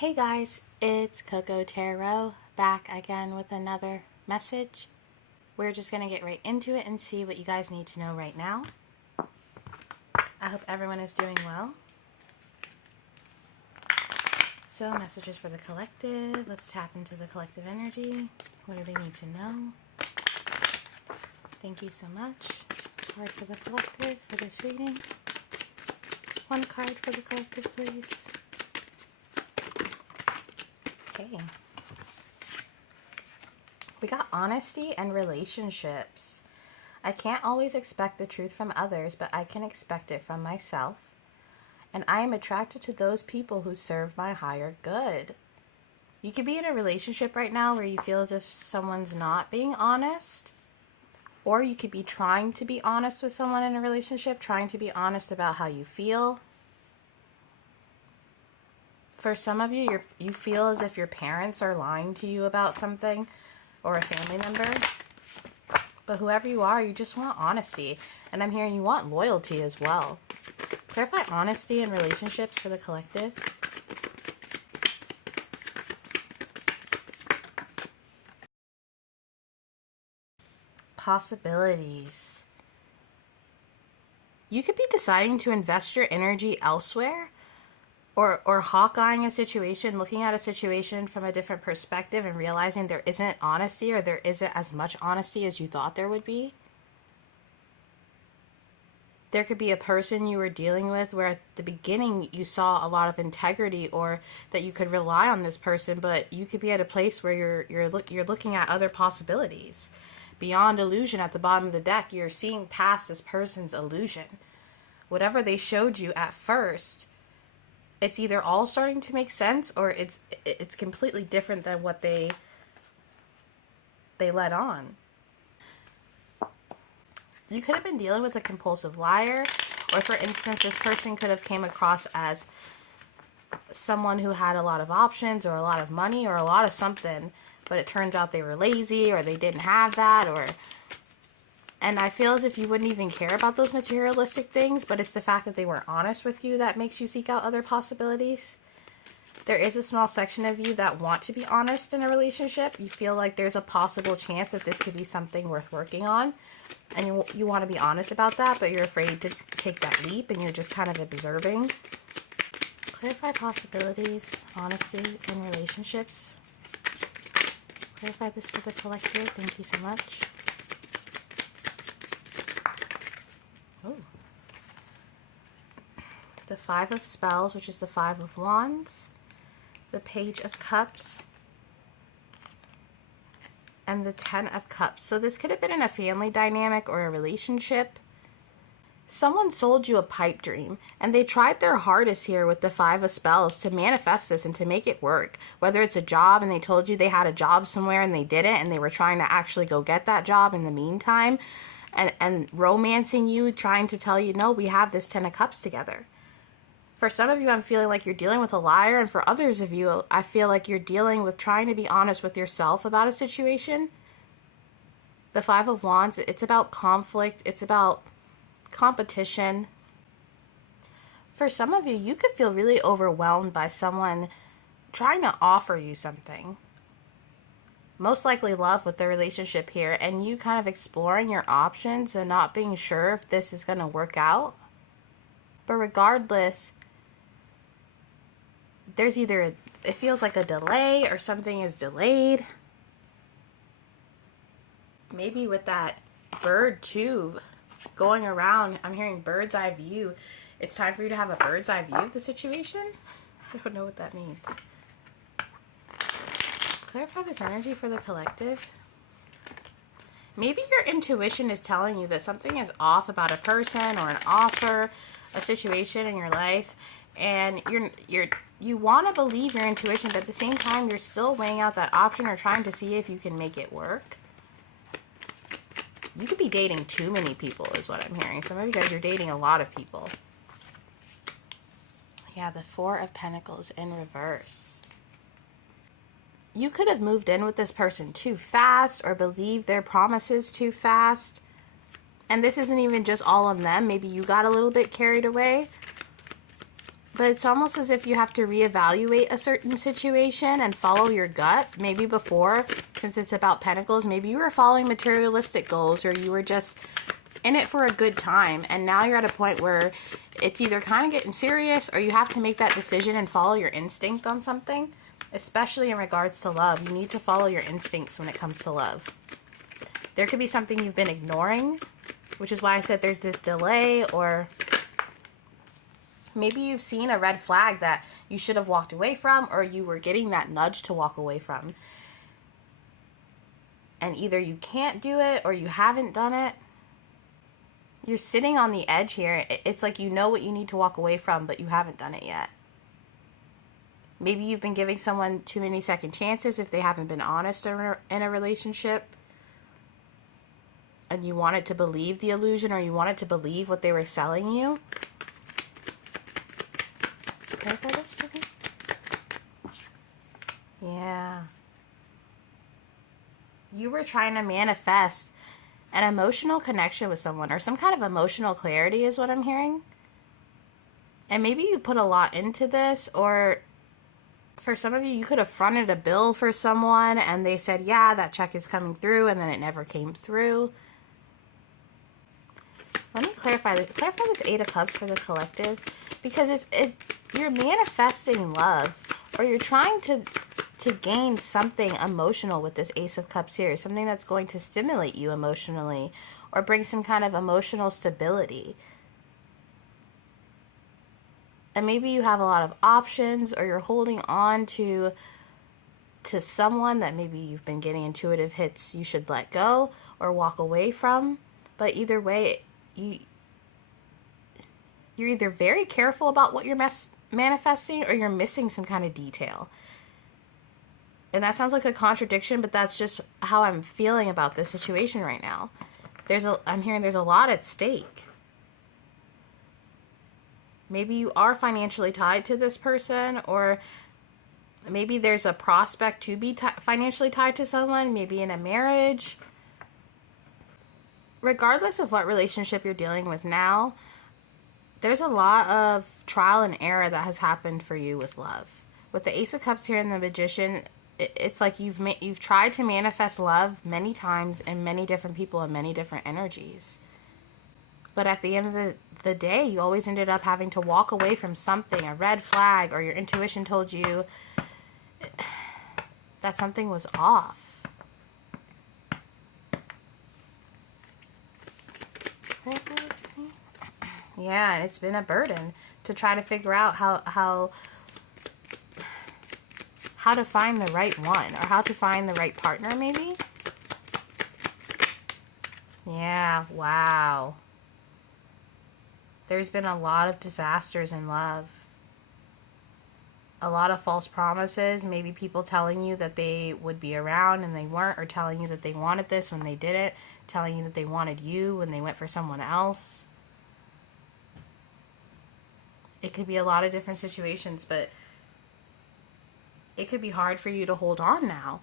Hey guys, it's Coco Tarot back again with another message. We're just going to get right into it and see what you guys need to know right now. I hope everyone is doing well. So, messages for the collective. Let's tap into the collective energy. What do they need to know? Thank you so much. Card for the collective for this reading. One card for the collective, please. Okay. We got honesty and relationships. I can't always expect the truth from others, but I can expect it from myself. And I am attracted to those people who serve my higher good. You could be in a relationship right now where you feel as if someone's not being honest. Or you could be trying to be honest with someone in a relationship, trying to be honest about how you feel. For some of you, you feel as if your parents are lying to you about something, or a family member. But whoever you are, you just want honesty. And I'm hearing you want loyalty as well. Clarify honesty in relationships for the collective. Possibilities. You could be deciding to invest your energy elsewhere. Or hawk-eyeing a situation, looking at a situation from a different perspective and realizing there isn't honesty, or there isn't as much honesty as you thought there would be. There could be a person you were dealing with where at the beginning you saw a lot of integrity, or that you could rely on this person, but you could be at a place where you're looking at other possibilities. Beyond illusion at the bottom of the deck, you're seeing past this person's illusion. Whatever they showed you at first, it's either all starting to make sense, or it's completely different than what they let on. You could have been dealing with a compulsive liar, or for instance, this person could have came across as someone who had a lot of options, or a lot of money, or a lot of something, but it turns out they were lazy, or they didn't have that, and I feel as if you wouldn't even care about those materialistic things, but it's the fact that they weren't honest with you that makes you seek out other possibilities. There is a small section of you that want to be honest in a relationship. You feel like there's a possible chance that this could be something worth working on, and you want to be honest about that, but you're afraid to take that leap, and you're just kind of observing. Clarify possibilities, honesty in relationships. Clarify this for the collective. Thank you so much. Oh. The Five of Spells, which is the Five of Wands, the Page of Cups, and the Ten of Cups. So this could have been in a family dynamic or a relationship. Someone sold you a pipe dream, and they tried their hardest here with the Five of Spells to manifest this and to make it work. Whether it's a job and they told you they had a job somewhere and they didn't, and they were trying to actually go get that job in the meantime, and romancing you, trying to tell you, no, we have this Ten of Cups together. For some of you, I'm feeling like you're dealing with a liar, and for others of you, I feel like you're dealing with trying to be honest with yourself about a situation. The Five of Wands, it's about conflict, it's about competition. For some of you, you could feel really overwhelmed by someone trying to offer you something. Most likely love with the relationship here, and you kind of exploring your options and not being sure if this is going to work out. But regardless, there's either it feels like a delay, or something is delayed. Maybe with that bird too going around, I'm hearing bird's eye view. It's time for you to have a bird's eye view of the situation. I don't know what that means. Clarify this energy for the collective. Maybe your intuition is telling you that something is off about a person or an offer, a situation in your life, and you want to believe your intuition, but at the same time you're still weighing out that option or trying to see if you can make it work. You could be dating too many people is what I'm hearing. Some of you guys are dating a lot of people. Yeah, the Four of Pentacles in reverse. You could have moved in with this person too fast, or believed their promises too fast. And this isn't even just all on them. Maybe you got a little bit carried away. But it's almost as if you have to reevaluate a certain situation and follow your gut. Maybe before, since it's about pentacles, maybe you were following materialistic goals, or you were just in it for a good time. And now you're at a point where it's either kind of getting serious, or you have to make that decision and follow your instinct on something. Especially in regards to love. You need to follow your instincts when it comes to love. There could be something you've been ignoring, which is why I said there's this delay, or maybe you've seen a red flag that you should have walked away from, or you were getting that nudge to walk away from. And either you can't do it or you haven't done it. You're sitting on the edge here. It's like you know what you need to walk away from, but you haven't done it yet. Maybe you've been giving someone too many second chances if they haven't been honest in a relationship. And you wanted to believe the illusion, or you wanted to believe what they were selling you. Clarify this for me. Yeah. You were trying to manifest an emotional connection with someone, or some kind of emotional clarity is what I'm hearing. And maybe you put a lot into this, or for some of you, you could have fronted a bill for someone and they said, yeah, that check is coming through, and then it never came through. Let me clarify this. Clarify this Eight of Cups for the collective, because you're manifesting love, or you're trying to gain something emotional with this Ace of Cups here, something that's going to stimulate you emotionally or bring some kind of emotional stability. And maybe you have a lot of options, or you're holding on to someone that maybe you've been getting intuitive hits you should let go or walk away from. But either way, you're either very careful about what you're manifesting, or you're missing some kind of detail. And that sounds like a contradiction, but that's just how I'm feeling about this situation right now. I'm hearing there's a lot at stake. Maybe you are financially tied to this person, or maybe there's a prospect to be financially tied to someone, maybe in a marriage. Regardless of what relationship you're dealing with now, there's a lot of trial and error that has happened for you with love. With the Ace of Cups here and the Magician, it's like you've tried to manifest love many times in many different people and many different energies. But at the end of the day, you always ended up having to walk away from something, a red flag, or your intuition told you that something was off. Yeah, it's been a burden to try to figure out how to find the right one, or how to find the right partner, maybe. Yeah, wow. There's been a lot of disasters in love. A lot of false promises. Maybe people telling you that they would be around and they weren't, or telling you that they wanted this when they didn't, telling you that they wanted you when they went for someone else. It could be a lot of different situations, but it could be hard for you to hold on now.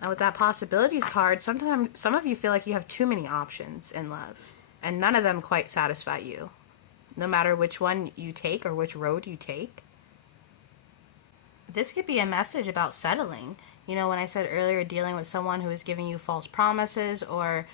And with that possibilities card, sometimes some of you feel like you have too many options in love, and none of them quite satisfy you, no matter which one you take or which road you take. This could be a message about settling. You know, when I said earlier, dealing with someone who is giving you false promises, or,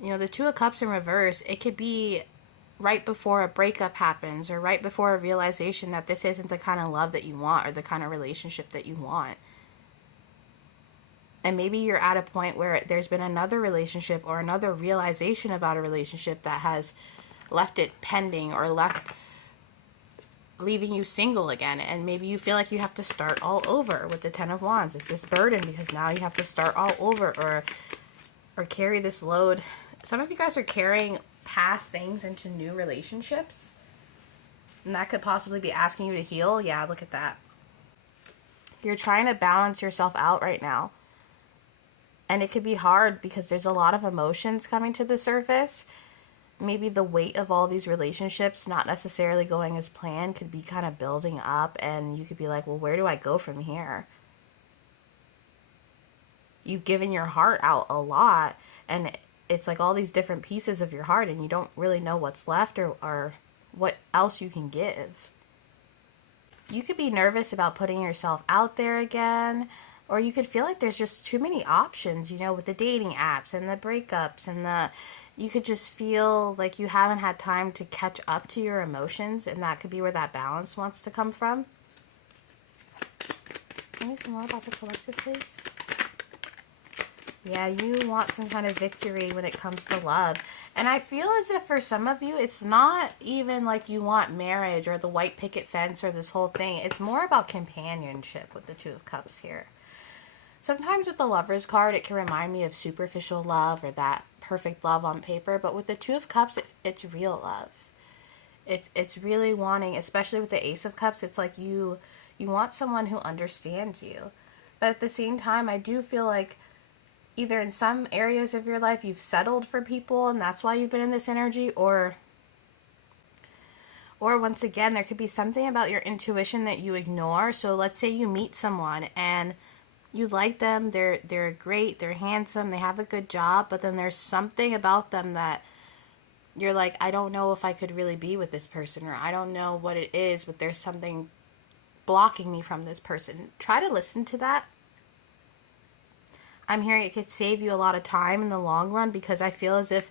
you know, the Two of Cups in reverse, it could be right before a breakup happens, or right before a realization that this isn't the kind of love that you want, or the kind of relationship that you want. And maybe you're at a point where there's been another relationship or another realization about a relationship that has left it pending, or leaving you single again. And maybe you feel like you have to start all over with the Ten of Wands. It's this burden because now you have to start all over, or carry this load. Some of you guys are carrying past things into new relationships, and that could possibly be asking you to heal. Yeah, look at that. You're trying to balance yourself out right now, and it could be hard because there's a lot of emotions coming to the surface. Maybe the weight of all these relationships not necessarily going as planned could be kind of building up, and you could be like, well, where do I go from here? You've given your heart out a lot, and it's like all these different pieces of your heart, and you don't really know what's left, or what else you can give. You could be nervous about putting yourself out there again, or you could feel like there's just too many options, you know, with the dating apps and the breakups and you could just feel like you haven't had time to catch up to your emotions, and that could be where that balance wants to come from. Tell me some more about the collective, please. Yeah, you want some kind of victory when it comes to love. And I feel as if for some of you, it's not even like you want marriage or the white picket fence or this whole thing. It's more about companionship with the Two of Cups here. Sometimes with the Lover's card, it can remind me of superficial love or that perfect love on paper. But with the Two of Cups, it's real love. It's really wanting, especially with the Ace of Cups, it's like you want someone who understands you. But at the same time, I do feel like either in some areas of your life you've settled for people and that's why you've been in this energy, or once again, there could be something about your intuition that you ignore. So let's say you meet someone and you like them, they're great, they're handsome, they have a good job, but then there's something about them that you're like, I don't know if I could really be with this person, or I don't know what it is, but there's something blocking me from this person. Try to listen to that. I'm hearing it could save you a lot of time in the long run, because I feel as if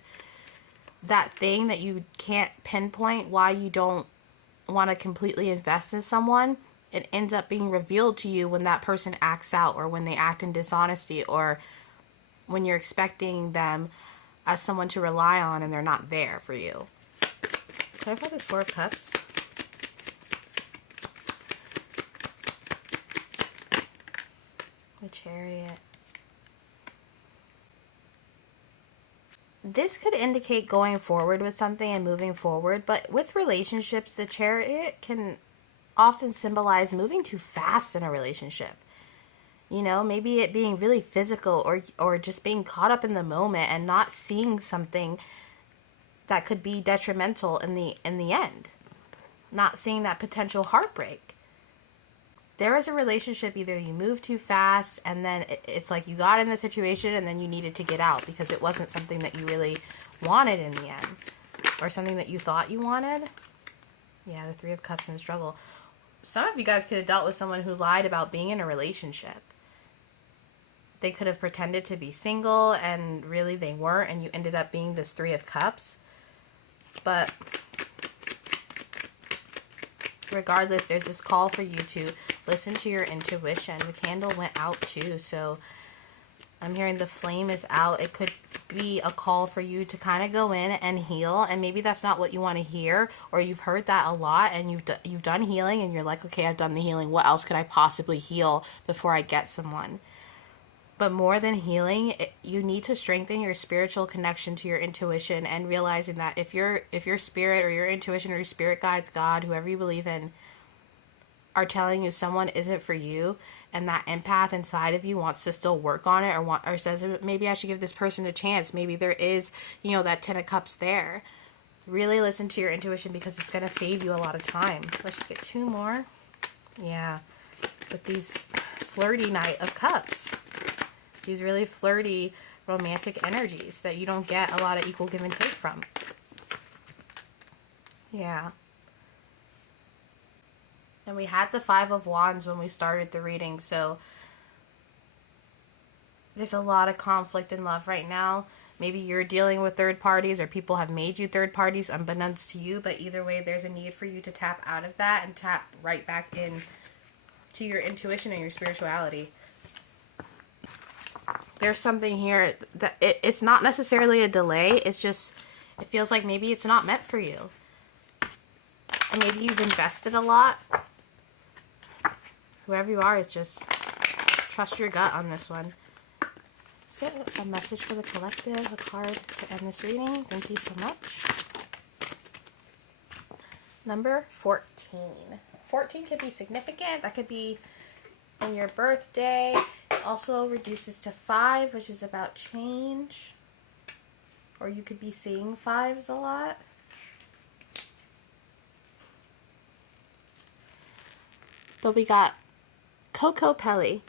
that thing that you can't pinpoint why you don't want to completely invest in someone, it ends up being revealed to you when that person acts out, or when they act in dishonesty, or when you're expecting them as someone to rely on and they're not there for you. Can I find this Four of Cups? The Chariot. This could indicate going forward with something and moving forward, but with relationships, the Chariot can often symbolize moving too fast in a relationship. You know, maybe it being really physical, or just being caught up in the moment and not seeing something that could be detrimental in the end. Not seeing that potential heartbreak. There is a relationship, either you move too fast and then it's like you got in the situation and then you needed to get out because it wasn't something that you really wanted in the end, or something that you thought you wanted. Yeah, the Three of Cups and struggle. Some of you guys could have dealt with someone who lied about being in a relationship. They could have pretended to be single and really they weren't, and you ended up being this Three of Cups. But regardless, there's this call for you to listen to your intuition. The candle went out too, so I'm hearing the flame is out. It could be a call for you to kind of go in and heal, and maybe that's not what you want to hear, or you've heard that a lot and you've done healing and you're like, okay, I've done the healing. What else could I possibly heal before I get someone? But more than healing, you need to strengthen your spiritual connection to your intuition, and realizing that if your spirit or your intuition or your spirit guides, God, whoever you believe in, are telling you someone isn't for you, and that empath inside of you wants to still work on it, or says maybe I should give this person a chance. Maybe there is, that Ten of Cups there. Really listen to your intuition, because it's going to save you a lot of time. Let's just get two more. Yeah, with these flirty Knight of Cups. These really flirty, romantic energies that you don't get a lot of equal give and take from. Yeah. And we had the Five of Wands when we started the reading, so there's a lot of conflict in love right now. Maybe you're dealing with third parties, or people have made you third parties unbeknownst to you, but either way, there's a need for you to tap out of that and tap right back in to your intuition and your spirituality. There's something here that it's not necessarily a delay. It's just, it feels like maybe it's not meant for you. And maybe you've invested a lot. Whoever you are, it's just trust your gut on this one. Let's get a message for the collective, a card to end this reading. Thank you so much. Number 14. 14 could be significant. That could be in your birthday. It also reduces to 5, which is about change. Or you could be seeing fives a lot. But we got Coco Pelli,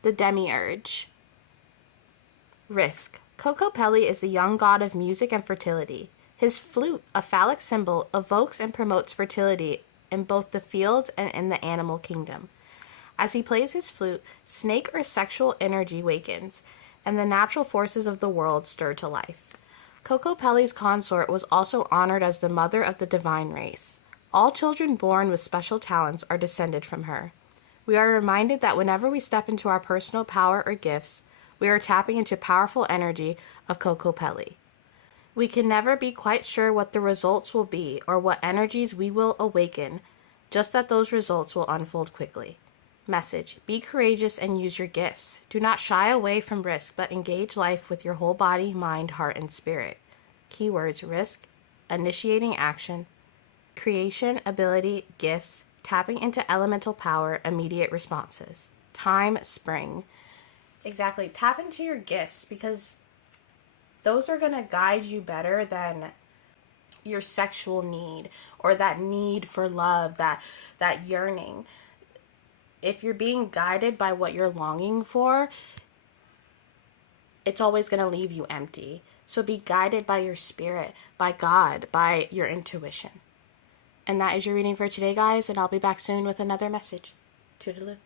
the demiurge. Risk. Coco Pelli is the young god of music and fertility. His flute, a phallic symbol, evokes and promotes fertility in both the fields and in the animal kingdom. As he plays his flute, snake or sexual energy wakens, and the natural forces of the world stir to life. Kokopelli's consort was also honored as the mother of the divine race. All children born with special talents are descended from her. We are reminded that whenever we step into our personal power or gifts, we are tapping into powerful energy of Kokopelli. We can never be quite sure what the results will be or what energies we will awaken, just that those results will unfold quickly. Message: be courageous and use your gifts. Do not shy away from risk, but engage life with your whole body, mind, heart, and spirit. Keywords: risk, initiating action, creation, ability, gifts, tapping into elemental power, immediate responses. Time: spring. Exactly. Tap into your gifts, because those are going to guide you better than your sexual need or that need for love, that yearning. If you're being guided by what you're longing for, it's always going to leave you empty. So be guided by your spirit, by God, by your intuition. And that is your reading for today, guys, and I'll be back soon with another message. Toodaloo.